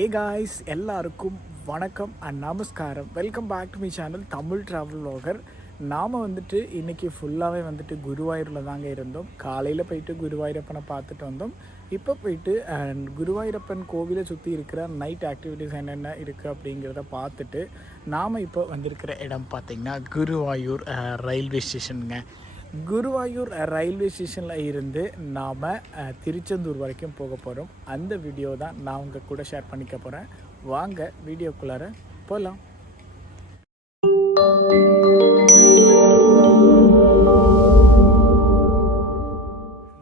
ஏ guys எல்லாருக்கும் வணக்கம் and நமஸ்காரம். Welcome back to my channel Tamil travel vlogger. நாம் வந்துட்டு இன்றைக்கி ஃபுல்லாகவே வந்துட்டு குருவாயூரில் தாங்க இருந்தோம். காலையில் போயிட்டு குருவாயூரப்பனை பார்த்துட்டு வந்தோம். இப்போ போயிட்டு குருவாயூரப்பன் கோவிலை சுற்றி இருக்கிற நைட் ஆக்டிவிட்டீஸ் என்னென்ன இருக்குது அப்படிங்கிறத பார்த்துட்டு நாம் இப்போ வந்திருக்கிற இடம் பார்த்திங்கன்னா குருவாயூர் ரயில்வே ஸ்டேஷனுங்க குருவாயூர் ரயில்வே ஸ்டேஷனில் இருந்து நாம் திருச்செந்தூர் வரைக்கும் போக போகிறோம் அந்த வீடியோ தான் நான் உங்கள் கூட ஷேர் பண்ணிக்க போகிறேன் வாங்க வீடியோக்குள்ளார போகலாம்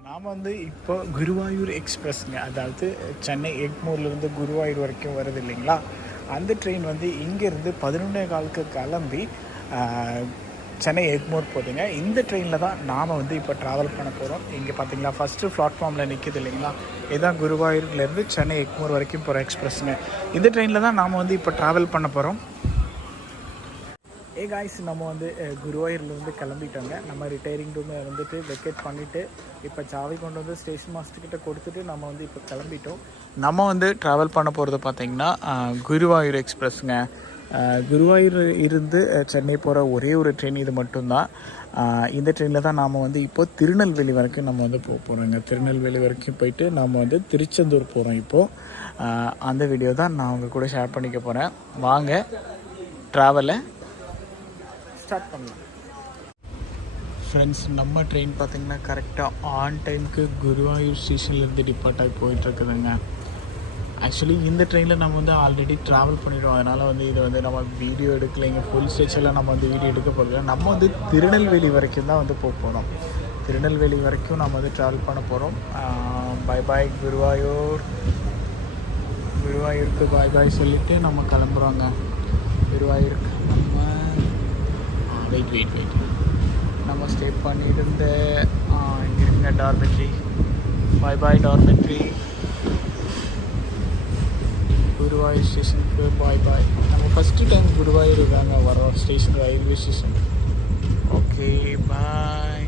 நாம் வந்து இப்போ குருவாயூர் எக்ஸ்பிரஸ்ங்க அதாவது சென்னை எக்மூர்லேருந்து குருவாயூர் வரைக்கும் வருது இல்லைங்களா? அந்த ட்ரெயின் வந்து இங்கேருந்து பதினொன்றே காலுக்கு கிளம்பி சென்னை எக்மோர் போதுங்க. இந்த ட்ரெயினில் தான் நாம் வந்து இப்போ ட்ராவல் பண்ண போகிறோம் இங்கே பார்த்தீங்களா ஃபஸ்ட்டு பிளாட்ஃபார்மில் நிற்கிது இல்லைங்களா? இதுதான் குருவாயூர்லேருந்து சென்னை எக்மோர் வரைக்கும் போகிற எக்ஸ்பிரஸ்ங்க இந்த ட்ரெயினில் தான் நாம் வந்து இப்போ ட்ராவல் பண்ண போகிறோம் ஏ காய்ஸ் நம்ம வந்து குருவாயூர்லேருந்து கிளம்பிட்டோங்க. நம்ம ரிட்டையரிங் ரூமை வந்துட்டு வெக்கேட் பண்ணிவிட்டு இப்போ சாவி கொண்டு வந்து ஸ்டேஷன் மாஸ்டர்கிட்ட கொடுத்துட்டு நம்ம வந்து இப்போ கிளம்பிட்டோம். நம்ம வந்து ட்ராவல் பண்ண போகிறது பார்த்திங்கன்னா குருவாயூர் எக்ஸ்பிரஸ்ங்க குருவாயூர் இருந்து சென்னை போகிற ஒரே ஒரு ட்ரெயின் இது மட்டும்தான். இந்த ட்ரெயினில் தான் நாம் வந்து இப்போது திருநெல்வேலி வரைக்கும் நம்ம வந்து போக போகிறோங்க திருநெல்வேலி வரைக்கும் போயிட்டு நம்ம வந்து திருச்செந்தூர் போகிறோம் இப்போது அந்த வீடியோ தான் நான் உங்கள் கூட ஷேர் பண்ணிக்க போகிறேன் வாங்க ட்ராவலை ஸ்டார்ட் பண்ணலாம். ஃப்ரெண்ட்ஸ் நம்ம ட்ரெயின் பார்த்தீங்கன்னா கரெக்டாக ஆன் டைமுக்கு குருவாயூர் ஸ்டேஷன்லேருந்து டிபார்ட் ஆகி போயிட்டுருக்குதுங்க ஆக்சுவலி இந்த ட்ரெயினில் நம்ம வந்து ஆல்ரெடி ட்ராவல் பண்ணிடுவோம் அதனால் வந்து இதை வந்து நம்ம வீடியோ எடுக்கலைங்க ஃபுல் ஸ்டேஷனில் நம்ம வந்து வீடியோ எடுக்க போகிறோம் நம்ம வந்து திருநெல்வேலி வரைக்கும் தான் வந்து போக போகிறோம் திருநெல்வேலி வரைக்கும் நம்ம வந்து ட்ராவல் பண்ண போகிறோம் பை பாய் குருவாயூர். குருவாயூருக்கு பாய் பாய் சொல்லிவிட்டு நம்ம கிளம்புறோங்க. குருவாயூருக்கு நம்ம வெயிட் வெயிட் வெயிட் நம்ம ஸ்டே பண்ணியிருந்த இங்கே இருங்க dormitory bye bye dormitory Guruvayur ஸ்டேஷனுக்கு பாய் பாய் நம்ம ஃபஸ்ட்டு டைம் குருவாயூர் தாங்க வரோம் station railway station okay bye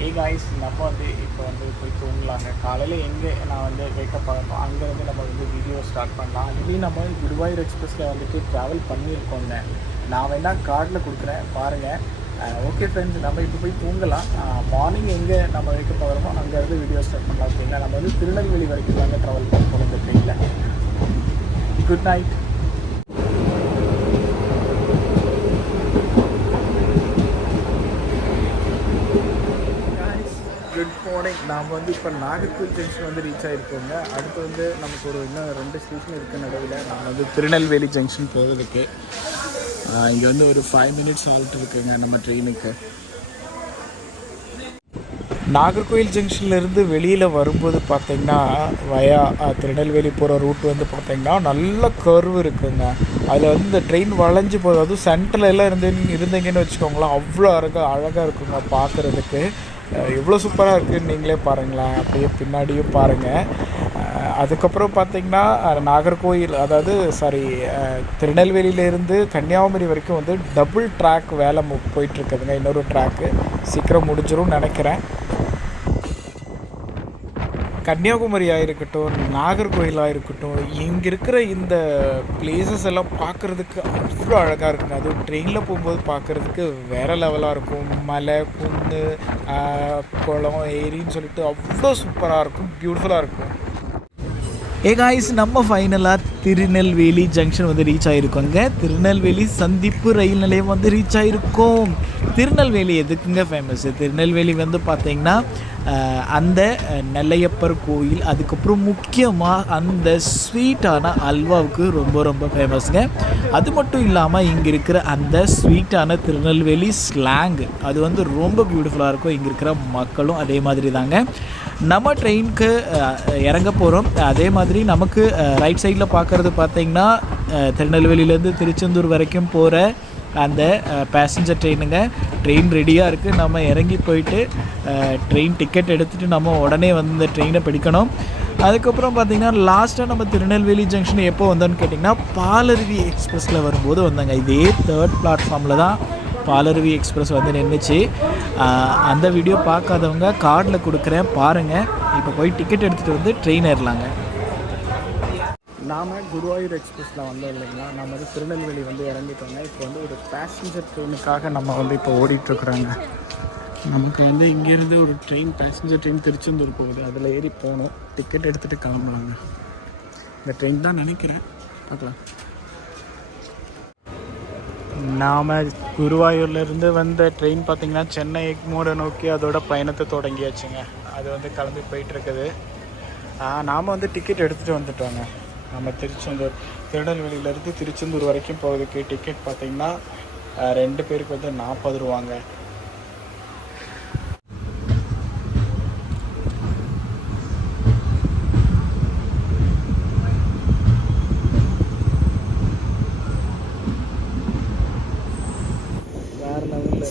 hey guys நம்ம வந்து இப்போ வந்து போய் தூங்கலாங்க. காலையில் எங்கே நான் வந்து வேக்கப் ஆகணும் அங்கேருந்து நம்ம வந்து வீடியோ ஸ்டார்ட் பண்ணலாம். ஆல்ரெடி நம்ம குருவாயூர் எக்ஸ்பிரஸில் வந்துட்டு ட்ராவல் பண்ணியிருக்கோங்க. நான் வேணால் கார்டில் கொடுக்குறேன் பாருங்கள் ஓகே ஃப்ரெண்ட்ஸ் நம்ம இப்போ போய் தூங்கலாம். மார்னிங் எங்கே நம்ம வைக்க போகிறோமோ அங்கேருந்து வீடியோ ஸ்டார்ட் பண்ணலாம் அப்படின்னா நம்ம வந்து திருநெல்வேலி வரைக்கும் தாங்க ட்ராவல் பண்ண போகிறோம் இந்த ட்ரெயினில் குட் நைட் குட் மார்னிங் நாம் வந்து இப்போ நாகர்கோவில் ஜங்ஷன் வந்து ரீச் ஆகிருக்கோங்க அடுத்து வந்து நமக்கு ஒரு இன்னும் ரெண்டு ஸ்டேஷன் இருக்குது நடுவில். நாம் வந்து திருநெல்வேலி ஜங்ஷன் போகிறதுக்கு இங்கே வந்து ஒரு ஃபைவ் மினிட்ஸ் ஆல்ட் இருக்குங்க நம்ம ட்ரெயினுக்கு நாகர்கோவில் ஜங்ஷன்லேருந்து வெளியில் வரும்போது பார்த்தீங்கன்னா வயா திருநெல்வேலி போகிற ரூட் வந்து பார்த்தீங்கன்னா நல்ல கர்வ் இருக்குங்க. அதில் வந்து இந்த ட்ரெயின் வளைஞ்சு போகுது. அதுவும் சென்டரில் எல்லாம் இருந்து இருந்தீங்கன்னு வச்சுக்கோங்களேன் அவ்வளோ அழகாக அழகாக இருக்குங்க பார்க்குறதுக்கு எவ்வளோ சூப்பராக இருக்குதுன்னு நீங்களே பாருங்களேன். அப்படியே பின்னாடியும் பாருங்கள் அதுக்கப்புறம் பார்த்தீங்கன்னா நாகர்கோயில் அதாவது சாரி திருநெல்வேலியிலேருந்து கன்னியாகுமரி வரைக்கும் வந்து டபுள் ட்ராக் வேலை மு- போயிட்டுருக்குதுங்க. இன்னொரு ட்ராக்கு சீக்கிரம் முடிஞ்சிரும்னு நினைக்கிறேன். கன்னியாகுமரியாக இருக்கட்டும் நாகர்கோயிலாக இருக்கட்டும் இங்கே இருக்கிற இந்த பிளேசஸ் எல்லாம் பார்க்குறதுக்கு அவ்வளோ அழகாக இருக்குங்க. அதுவும் ட்ரெயினில் போகும்போது பார்க்குறதுக்கு வேறு லெவலாக இருக்கும். மலை குன்று குளம் ஏரின்னு சொல்லிட்டு அவ்வளோ சூப்பராக இருக்கும். பியூட்டிஃபுல்லாக இருக்கும். ஏ காய்ஸ் நம்ம ஃபைனலாக திருநெல்வேலி ஜங்ஷன் வந்து ரீச் ஆகிருக்கோங்க திருநெல்வேலி சந்திப்பு ரயில் நிலையம் வந்து ரீச் ஆகிருக்கோம் திருநெல்வேலி எதுக்குங்க ஃபேமஸ் திருநெல்வேலி வந்து பார்த்திங்கன்னா அந்த நெல்லையப்பர் கோயில் அதுக்கப்புறம் முக்கியமாக அந்த ஸ்வீட்டான அல்வாவுக்கு ரொம்ப ரொம்ப ஃபேமஸ்ங்க அது மட்டும் இல்லாமல் இங்கே இருக்கிற அந்த ஸ்வீட்டான திருநெல்வேலி ஸ்லாங் அது வந்து ரொம்ப பியூட்டிஃபுல்லாக இருக்கும். இங்கே இருக்கிற மக்களும் அதே மாதிரி தாங்க. நம்ம ட்ரெயினுக்கு இறங்க போகிறோம் அதே மாதிரி நமக்கு ரைட் சைடில் பார்க்குறது பார்த்திங்கன்னா திருநெல்வேலியிலேருந்து திருச்செந்தூர் வரைக்கும் போகிற அந்த பேசஞ்சர் ட்ரெயினுங்க ட்ரெயின் ரெடியாக இருக்குது நம்ம இறங்கி போயிட்டு ட்ரெயின் டிக்கெட் எடுத்துகிட்டு நம்ம உடனே வந்து இந்த ட்ரெயினை பிடிக்கணும். அதுக்கப்புறம் பார்த்தீங்கன்னா லாஸ்ட்டாக நம்ம திருநெல்வேலி ஜங்ஷன் எப்போ வந்தோன்னு கேட்டிங்கன்னா பாலருவி எக்ஸ்பிரஸில் வரும்போது வந்தாங்க. இதே தேர்ட் பிளாட்ஃபார்மில் தான் பாலருவி எக்ஸ்பிரஸ் வந்து நின்றுச்சு அந்த வீடியோ பார்க்காதவங்க கார்டில் கொடுக்குறேன் பாருங்கள் இப்போ போய் டிக்கெட் எடுத்துகிட்டு வந்து ட்ரெயின் ஏறலாங்க. நாம் குருவாயூர் எக்ஸ்பிரஸில் வந்தோம் இல்லைங்களா? நம்ம வந்து திருநெல்வேலி வந்து இறங்கிட்டோங்க. இப்போ வந்து ஒரு பேசஞ்சர் ட்ரெயினுக்காக நம்ம வந்து இப்போ ஓடிட்டுருக்குறாங்க. நமக்கு வந்து இங்கேருந்து ஒரு ட்ரெயின் பேசஞ்சர் ட்ரெயின் திருச்செந்தூர் போகுது. அதில் ஏறி போகணும். டிக்கெட் எடுத்துகிட்டு கிளம்பலாங்க. இந்த ட்ரெயின் தான் நினைக்கிறேன். பார்க்கலாம். நாம் குருவாயூர்லேருந்து வந்த ட்ரெயின் பார்த்திங்கன்னா சென்னை எக்மோரை நோக்கி அதோட பயணத்தை தொடங்கியாச்சுங்க. அது வந்து கிளம்பி போயிட்டுருக்குது. நாம் வந்து டிக்கெட் எடுத்துகிட்டு வந்துட்டோங்க. நம்ம திருச்செந்தூர் திருநெல்வேலியிலேருந்து திருச்செந்தூர் வரைக்கும் போகிறதுக்கு டிக்கெட் பார்த்திங்கன்னா ரெண்டு பேருக்கு வந்து நாற்பது ரூபாங்க. வேறு லெவலில்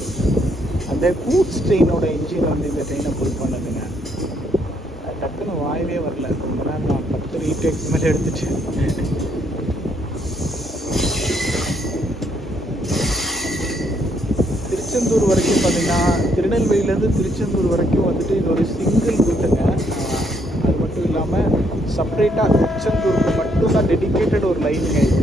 அந்த கூட்ஸ் ட்ரெயினோட இன்ஜின் வந்து இந்த ட்ரெயினை புல் பண்ணதுங்க அது டக்குன்னு வாயவே வரல ரொம்ப நேரம் நான் பத்து மேலே எடுத்துட்டு. திருச்செந்தூர் வரைக்கும் பார்த்தீங்கன்னா திருநெல்வேலியிலேருந்து திருச்செந்தூர் வரைக்கும் வந்துட்டு இது ஒரு சிங்கிள் ரூட்டுங்க அது மட்டும் இல்லாமல் செப்பரேட்டாக திருச்செந்தூருக்கு மட்டும்தான் டெடிகேட்டட் ஒரு லைனுங்க இது.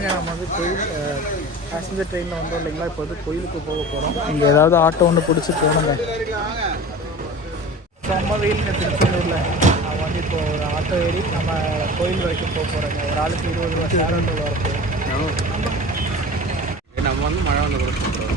அவ்வளோதாங்க நம்ம வந்து கோயில் பேசஞ்சர் ட்ரெயினில் வந்தோம் இல்லைங்களா? இப்போ வந்து கோயிலுக்கு போக போகிறோம் இங்கே ஏதாவது ஆட்டோ ஒன்று பிடிச்சி போகணுங்க. செம்ம வெயிலுங்க திருச்செந்தூரில் நான் வந்து இப்போ ஒரு ஆட்டோ ஏறி நம்ம கோயில் வரைக்கும் போக போகிறோங்க ஒரு ஆளுக்கு இருபது ரூபா ஷேர் ஆட்டோவில் வரப்போ நம்ம வந்து மழை வந்து கூட சொல்கிறோம்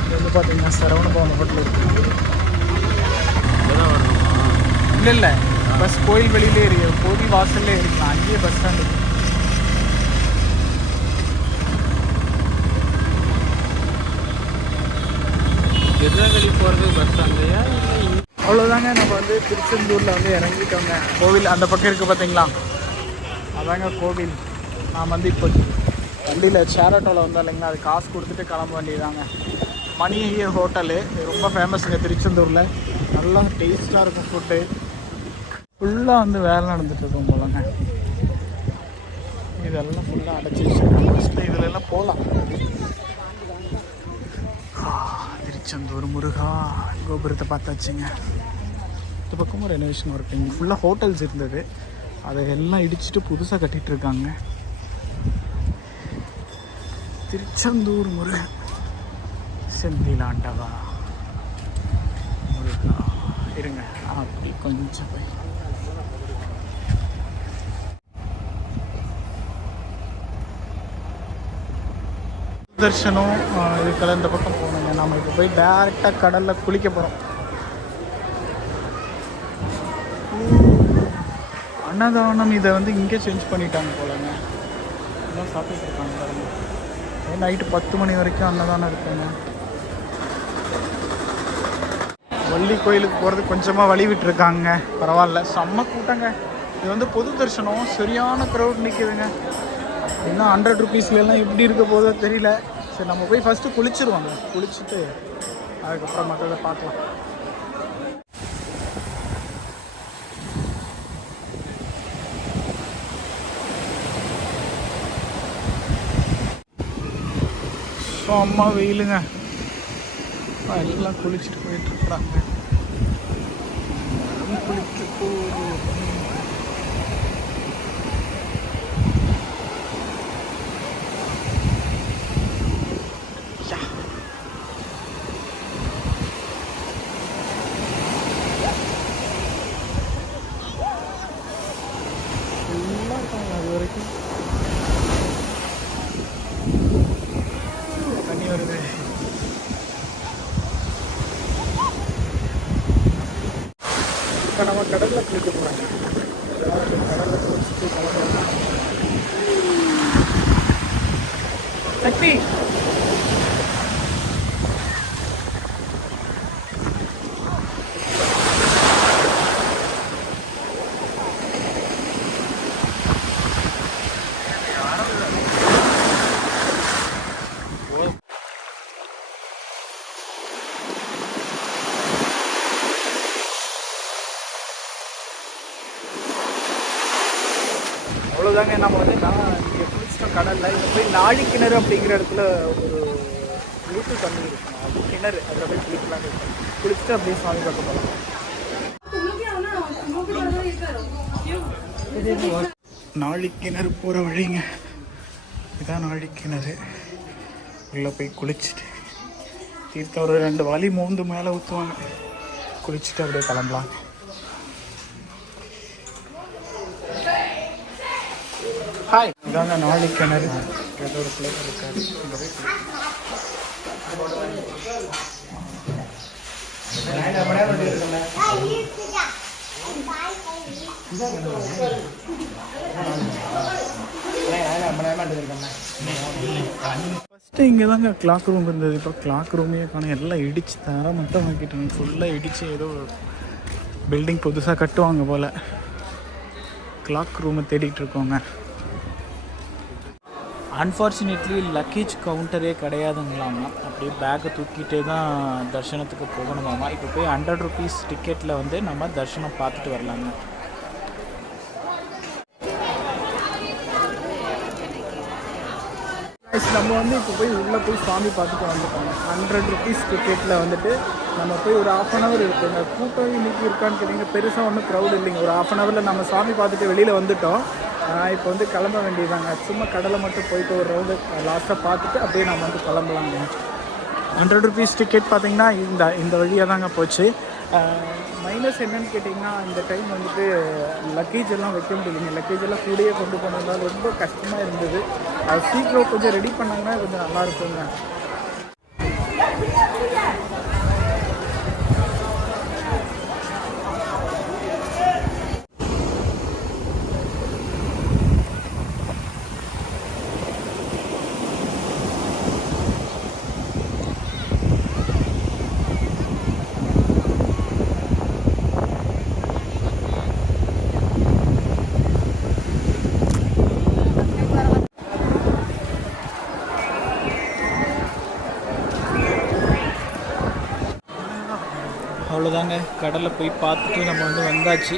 இது வந்து பார்த்தீங்கன்னா சரவண பவன் ஹோட்டல் இருக்கு இதுதான் வரணுமா இல்லை இல்லை பஸ் கோயில் வெளியிலே இருக்கு கோவில் வாசல்லே இருக்கலாம் அங்கேயே பஸ் ஸ்டாண்ட் இருக்கு திருநெல்வேலி போகிறது பஸ் ஸ்டாண்ட்லையா அவ்வளோதாங்க நம்ம வந்து திருச்செந்தூரில் வந்து இறங்கிட்டோங்க. கோவில் அந்த பக்கம் இருக்குது பார்த்தீங்களா அதாங்க கோவில். நான் வந்து இப்போ வண்டியில் ஷேர் ஆட்டோவில் வந்தோம் இல்லைங்களா? அது காசு கொடுத்துட்டு கிளம்ப வேண்டியதாங்க மணி ஐயர் ஹோட்டலு. ரொம்ப ஃபேமஸுங்க திருச்செந்தூரில். நல்லா டேஸ்ட்டாக இருக்கும் ஃபுட்டு ஃபுல்லாக வந்து வேலை நடந்துட்டு இருக்கும் போலங்க. இதெல்லாம் ஃபுல்லாக அடைச்சி வச்சுருக்காங்க ஃபஸ்ட்டு இதுல எல்லாம் போகலாம் திருச்செந்தூர் முருகா கோபுரத்தை பார்த்தாச்சுங்க. இந்த பக்கமும் ரெனோவேஷன் ஒர்க் இங்கே ஃபுல்லாக ஹோட்டல்ஸ் இருந்தது. அதை எல்லாம் இடிச்சிட்டு புதுசாக கட்டிகிட்ருக்காங்க இருக்காங்க. திருச்செந்தூர் முருகன் செந்திலாண்டவா. முருகா இருங்க. அப்படி கொஞ்சம் போய். தர்ஷனம் இதுக்கெல்லாம் இந்த பக்கம் போகணுங்க. நம்ம இப்போ போய் டேரெக்டாக கடலில் குளிக்க போகிறோம் அன்னதானம் இதை வந்து இங்கே சேஞ்ச் பண்ணிட்டாங்க போலங்க. எல்லாம் சாப்பிட்டுருக்காங்க இருக்காங்க பாருங்க. நைட்டு பத்து மணி வரைக்கும் அன்னதானம் இருக்குங்க. வள்ளி கோயிலுக்கு போகிறது கொஞ்சமாக வழி விட்டுருக்காங்க. பரவாயில்ல. செம்ம கூட்டங்க. இது வந்து பொது தரிசனம். சரியான க்ரௌட் நிற்குதுங்க இன்னும் ஹண்ட்ரட் ருபீஸ்லாம் எப்படி இருக்க போதோ தெரியல. சரி நம்ம போய் ஃபஸ்ட்டு குளிச்சிருவாங்க. குளிச்சுட்டு அதுக்கப்புறம் மற்றதை பார்க்கலாம். அம்மா வெயிலுங்க. எல்லாம் குளிச்சுட்டு போயிட்டுருக்குறாங்க குளிக்க போகிறோம் அவன் கடலில் குளிக்க போகிறாங்க கடலில் குளிச்சுட்டு தாங்க நம்ம வந்து நான் இங்கே குளிச்சிட்டோம் கடலில் இங்கே போய் நாழி கிணறு அப்படிங்கிற இடத்துல ஒரு ஊற்று தண்ணி இருக்கும்? அது கிணறு. அதில் போய் குளிக்கலாம்னு குளிச்சுட்டு அப்படியே சாமி பார்க்க போகலாம் நாழி கிணறு போகிற வழிங்க. இதான் நாழி கிணறு. உள்ளே போய் குளிச்சுட்டு தீர்த்த ஒரு ரெண்டு வாளி மூந்து மேலே ஊற்றுவாங்க குளிச்சுட்டு அப்படியே கிளம்பலாம். ஹாய் இதாங்க நாளை கிணறு. ஏதோ ஒரு பிளேஸ் இருக்காரு ஃபஸ்ட்டு இங்கே தாங்க கிளாக் ரூம் இருந்தது. இப்போ கிளாக் ரூமே காணும். எல்லாம் இடிச்சு தர மட்டும் ஆக்கிட்டாங்க ஃபுல்லாக இடிச்சு ஏதோ பில்டிங் புதுசாக கட்டுவாங்க போல். கிளாக் ரூமை தேடிட்டு இருக்கோங்க. அன்ஃபார்ச்சுனேட்லி லக்கேஜ் கவுண்டரே கிடையாதுங்களாமா. அப்படியே பேக்கை தூக்கிட்டே தான் தர்ஷனத்துக்கு போகணுமாமா. இப்போ போய் ஹண்ட்ரட் ருபீஸ் டிக்கெட்டில் வந்து நம்ம தர்ஷனம் பார்த்துட்டு வரலாங்க. நம்ம வந்து இப்போ போய் உள்ளே போய் சாமி பார்த்துட்டு வந்துட்டோம். ஹண்ட்ரட் ருபீஸ் டிக்கெட்டில் வந்துட்டு நம்ம போய் ஒரு ஆஃப் அன் ஹவர் இருக்குங்க. கூட்டம் இன்னைக்கு இருக்கான்னு கேட்டிங்க பெருசாக ஒன்றும் க்ரௌட் இல்லைங்க. ஒரு ஆஃப் அன் ஹவரில் நம்ம சாமி பார்த்துட்டு வெளியில் வந்துட்டோம். இப்போ வந்து கிளம்ப வேண்டியதாங்க சும்மா கடலை மட்டும் போயிட்டு ஒரு ரவுண்டு லாஸ்ட்டாக பார்த்துட்டு அப்படியே நம்ம வந்து கிளம்பலாங்க. ஹண்ட்ரட் ருபீஸ் டிக்கெட் பார்த்தீங்கன்னா இந்த இந்த வழியாக தாங்க போச்சு மைனஸ் என்னன்னு கேட்டிங்கன்னா இந்த டைம் வந்துட்டு லக்கேஜ் எல்லாம் வைக்க முடியலைங்க. லக்கேஜ் எல்லாம் கூடயே கொண்டு போனதுனால ரொம்ப கஷ்டமாக இருந்தது. அது சீக்கிரம் கொஞ்சம் ரெடி பண்ணாங்கன்னா கொஞ்சம் நல்லா இருக்குங்க கடலை போய் பார்த்துட்டு நம்ம வந்து வந்தாச்சு.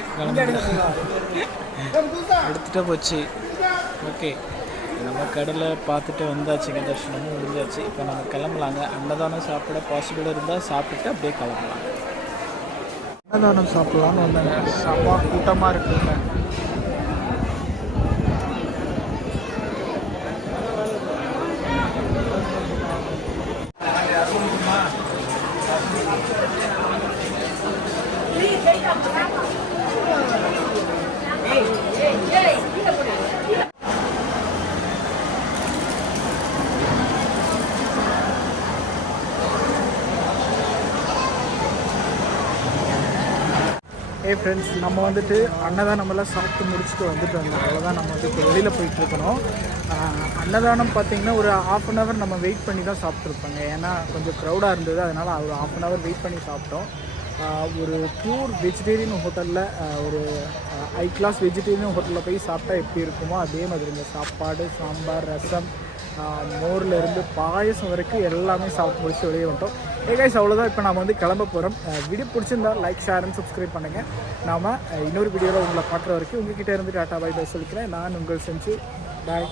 எடுத்துகிட்டே போச்சு. ஓகே. நம்ம கடலை பார்த்துட்டு வந்தாச்சுங்க. தர்ஷனமும் முடிஞ்சாச்சு. இப்போ நம்ம கிளம்பலாங்க. அன்னதானம் சாப்பிட பாசிபிள் இருந்தால் சாப்பிட்டு அப்படியே கிளம்பலாம். அன்னதானம் சாப்பிட்லான்னு வந்தாங்க. செம்ம கூட்டமாக இருக்குங்க. ஃப்ரெண்ட்ஸ் நம்ம வந்துட்டு அன்னதானமெல்லாம் சாப்பிட்டு முடிச்சுட்டு வந்துட்டு வந்தோம். அவ்வளோதான் நம்ம வந்து இப்போ வெளியில் போயிட்டுருக்கணும் அன்னதானம் பார்த்தீங்கன்னா ஒரு ஆஃப் அன் ஹவர் நம்ம வெயிட் பண்ணி தான் சாப்பிட்ருப்பாங்க ஏன்னா கொஞ்சம் க்ரௌடாக இருந்தது அதனால் ஒரு ஆஃப் அன் ஹவர் வெயிட் பண்ணி சாப்பிட்டோம். ஒரு ப்யூர் வெஜிடேரியன் ஹோட்டலில் ஒரு ஹை கிளாஸ் வெஜிடேரியன் ஹோட்டலில் போய் சாப்பிட்டா எப்படி இருக்குமோ அதே மாதிரி இந்த சாப்பாடு சாம்பார் ரசம் மோர்லேருந்து இருந்து பாயசம் வரைக்கும் எல்லாமே சாப்பிட்டு முடிச்சு வெளியே வந்துட்டோம். ஏகாய்ஸ் அவ்வளோதான் இப்போ நாம் வந்து கிளம்ப போகிறோம் வீடியோ பிடிச்சிருந்தா லைக் ஷேர் அண்ட் சப்ஸ்கிரைப் பண்ணுங்கள் நாம இன்னொரு வீடியோவில் உங்களை பார்க்குற வரைக்கும் உங்ககிட்ட இருந்து டாட்டா பாய் பாய் சொல்லிக்கிறேன். நான் உங்கள் செஞ்சு பாய்